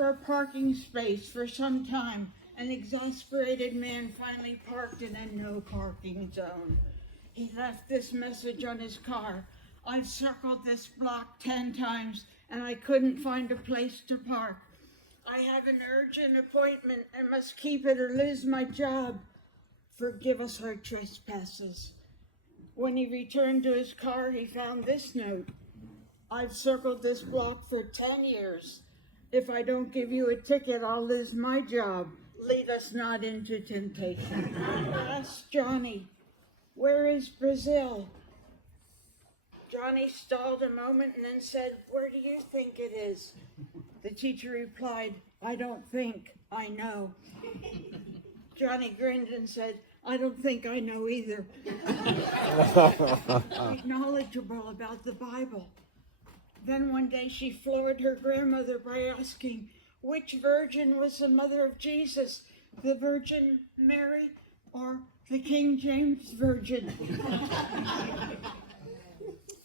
for a parking space for some time. An exasperated man finally parked in a no parking zone. He left this message on his car. I've circled this block 10 times and I couldn't find a place to park. I have an urgent appointment and must keep it or lose my job. Forgive us our trespasses. When he returned to his car, he found this note. I've circled this block for 10 years. If I don't give you a ticket, I'll lose my job. Lead us not into temptation. Ask Johnny, where is Brazil? Johnny stalled a moment and then said, where do you think it is? The teacher replied, I don't think, I know. Johnny grinned and said, I don't think I know either. Quite knowledgeable about the Bible. Then one day she floored her grandmother by asking, which virgin was the mother of Jesus, the Virgin Mary or the King James Virgin?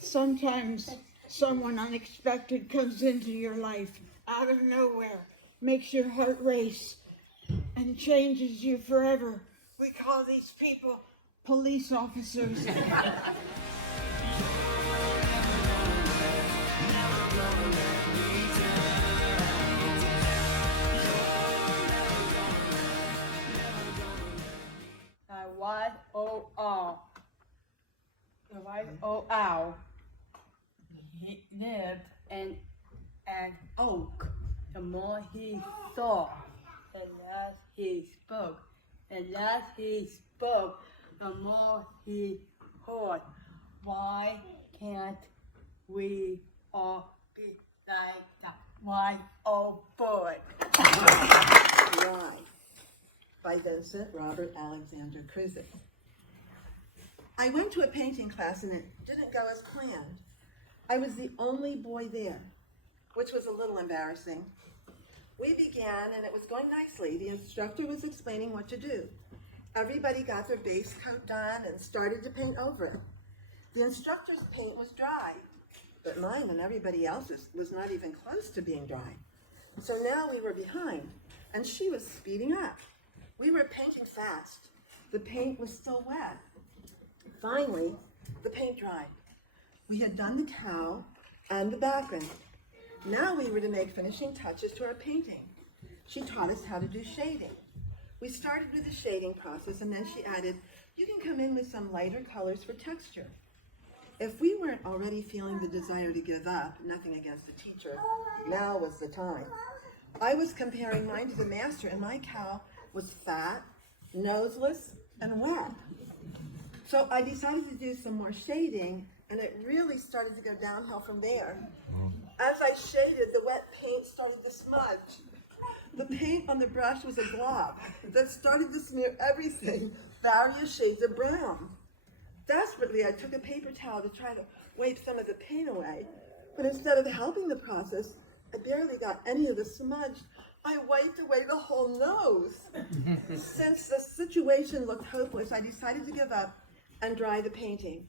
Sometimes someone unexpected comes into your life out of nowhere, makes your heart race, and changes you forever. We call these people police officers. Y-O-R. Y-O-R. He lived in an oak. The more he saw, the less he spoke. The less he spoke, the more he heard. Why can't we all be like that Y-O bird? Why? By Vincent Robert Alexander Kruzits. I went to a painting class and it didn't go as planned. I was the only boy there, which was a little embarrassing. We began and it was going nicely. The instructor was explaining what to do. Everybody got their base coat done and started to paint over it. The instructor's paint was dry, but mine and everybody else's was not even close to being dry. So now we were behind and she was speeding up. We were painting fast. The paint was still wet. Finally, the paint dried. We had done the cow and the background. Now we were to make finishing touches to our painting. She taught us how to do shading. We started with the shading process and then she added, you can come in with some lighter colors for texture. If we weren't already feeling the desire to give up, nothing against the teacher, now was the time. I was comparing mine to the master and my cow was fat, noseless, and wet. So I decided to do some more shading and it really started to go downhill from there. As I shaded, the wet paint started to smudge. The paint on the brush was a glob that started to smear everything, various shades of brown. Desperately, I took a paper towel to try to wipe some of the paint away, but instead of helping the process, I barely got any of the smudge. I wiped away the whole nose. Since the situation looked hopeless, I decided to give up and dry the painting.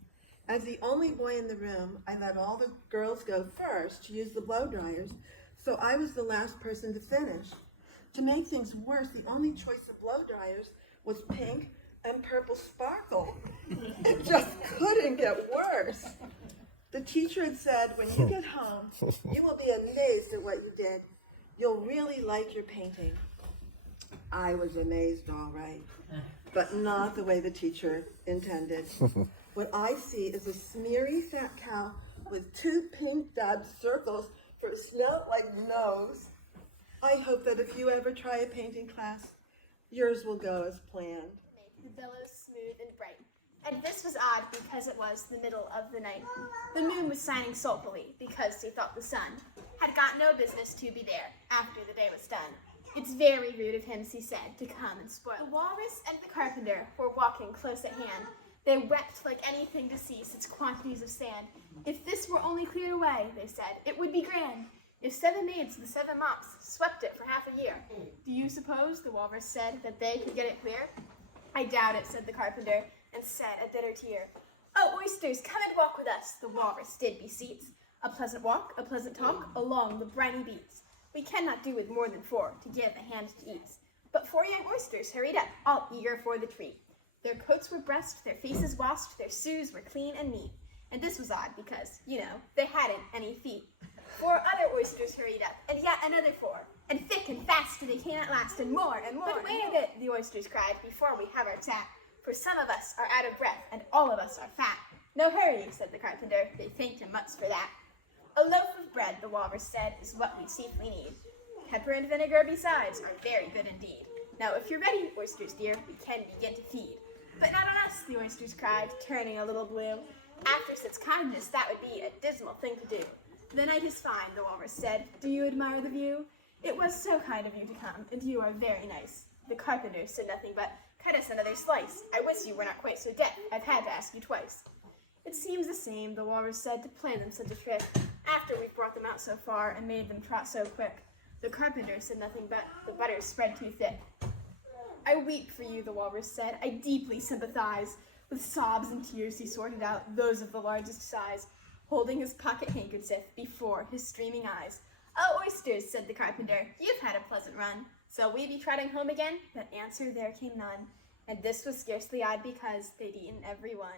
As the only boy in the room, I let all the girls go first to use the blow dryers, so I was the last person to finish. To make things worse, the only choice of blow dryers was pink and purple sparkle. It just couldn't get worse. The teacher had said, when you get home, you will be amazed at what you did. You'll really like your painting. I was amazed, all right, but not the way the teacher intended. What I see is a smeary fat cow with two pink dabbed circles for a snout-like nose. I hope that if you ever try a painting class, yours will go as planned. The billows smooth and bright. And this was odd because it was the middle of the night. The moon was shining sulkily because he thought the sun had got no business to be there after the day was done. It's very rude of him, he said, to come and spoil. The Walrus and the Carpenter were walking close at hand. They wept like anything to see such quantities of sand. If this were only cleared away, they said, it would be grand. If 7 maids and 7 mops swept it for half a year. Do you suppose, the Walrus said, that they could get it clear? I doubt it, said the Carpenter, and said a bitter tear. Oh, oysters, come and walk with us, the Walrus did beseech. A pleasant walk, a pleasant talk, along the briny beats. We cannot do with more than 4 to give a hand to ease. But 4 young oysters hurried up, all eager for the treat. Their coats were brushed, their faces washed, their shoes were clean and neat. And this was odd because, they hadn't any feet. 4 other oysters hurried up, and yet another 4. And thick and fast they came at last, and more and more. But wait a bit, the oysters cried, before we have our chat. For some of us are out of breath, and all of us are fat. No hurry, said the carpenter, they thanked him much for that. A loaf of bread, the walrus said, is what we chiefly need. Pepper and vinegar besides are very good indeed. Now if you're ready, oysters dear, we can begin to feed. But not on us, the oysters cried, turning a little blue. After such kindness, that would be a dismal thing to do. The night is fine, the walrus said. Do you admire the view? It was so kind of you to come, and you are very nice. The carpenter said nothing but, cut us another slice. I wish you were not quite so deaf. I've had to ask you twice. It seems the same, the walrus said, to play them such a trick. After we've brought them out so far and made them trot so quick. The carpenter said nothing but, the butter's spread too thick. I weep for you, the walrus said. I deeply sympathize. With sobs and tears he sorted out those of the largest size, holding his pocket handkerchief before his streaming eyes. Oh, oysters, said the carpenter, you've had a pleasant run. Shall we be trotting home again? But answer there came none, and this was scarcely odd because they'd eaten every one.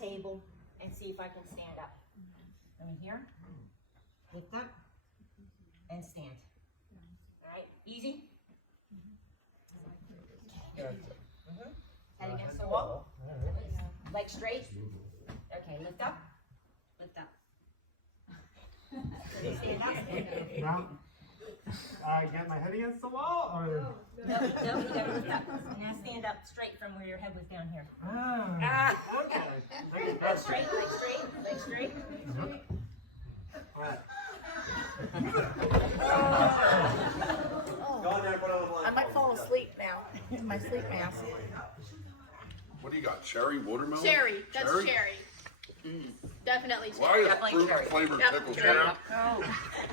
Table and see if I can stand up. Let me hear. Lift up and stand. All right, easy. Head against the wall. Legs straight. Okay, lift up. Lift up. Stand up. Now, I get my head against the wall, or? No, you gotta lift up. And now stand up straight from where your head was down here. Okay. Legs straight, legs straight, legs straight. All right. I might fall asleep now in my sleep mask. What do you got? Cherry, watermelon? Cherry, that's cherry. Definitely Why cherry. is fruit flavored pickles cherry. cherry?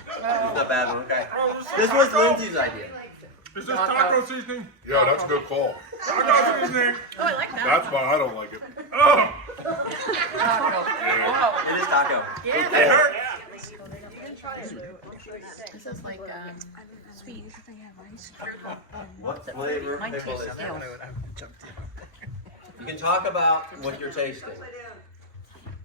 This is a bad one, okay. This was Lindsay's idea. Is this taco seasoning? Yeah, that's a good call. Taco seasoning. Oh, I like that. That's why I don't like it. Oh! It is taco. Yeah, It hurt. This is like sweet. What flavor Mine pickle tastes is stale. this? You can talk about what you're tasting.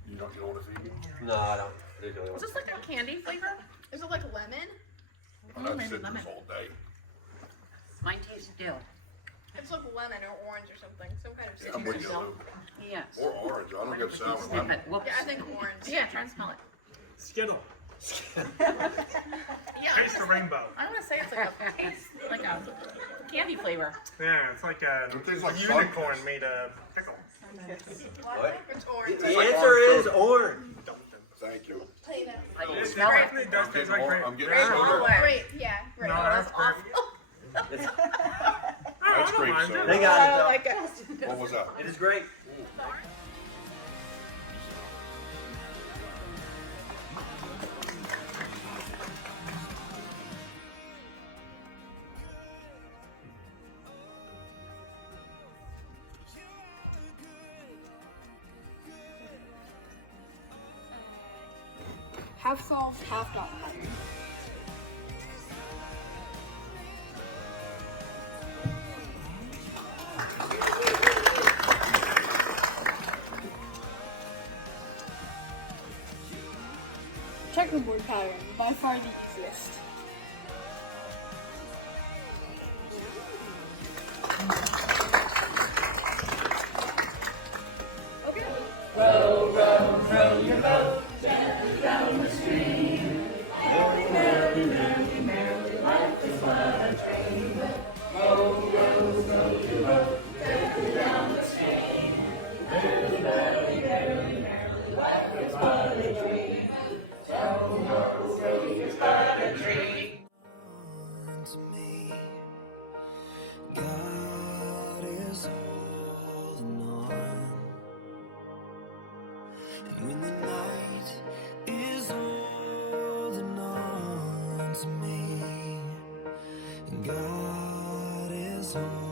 You don't want to feed me? No, I don't particularly Is want this like a candy flavor? Is it like lemon? I've Lemon, sit lemon. this all day. Mine tastes stale. It's like lemon or orange or something. Some kind of Yeah, I'm with you, Lou. Yes. Or orange. I don't get sour Sniff lemon. it. Whoops. Yeah, I think orange. Yeah, try and smell it. Skittle. Yeah. Taste the rainbow. I want to say it's like a candy flavor. Yeah, it's like a It tastes like unicorn Sunfist. made of pickle. What? It's orange. The answer is orange. Thank you. I can It smell it. definitely does I'm taste getting, like grape. I'm getting Grape all the soda. way. Grape, yeah. Grape. No, that's grape. It's, That's I don't grape mind soda. it. they got it though. like it. What was that? It is great. Half solved, half not. Checkerboard pattern, by far the easiest. To me, God is holding on, and when the night is holding on to me, God is holding on.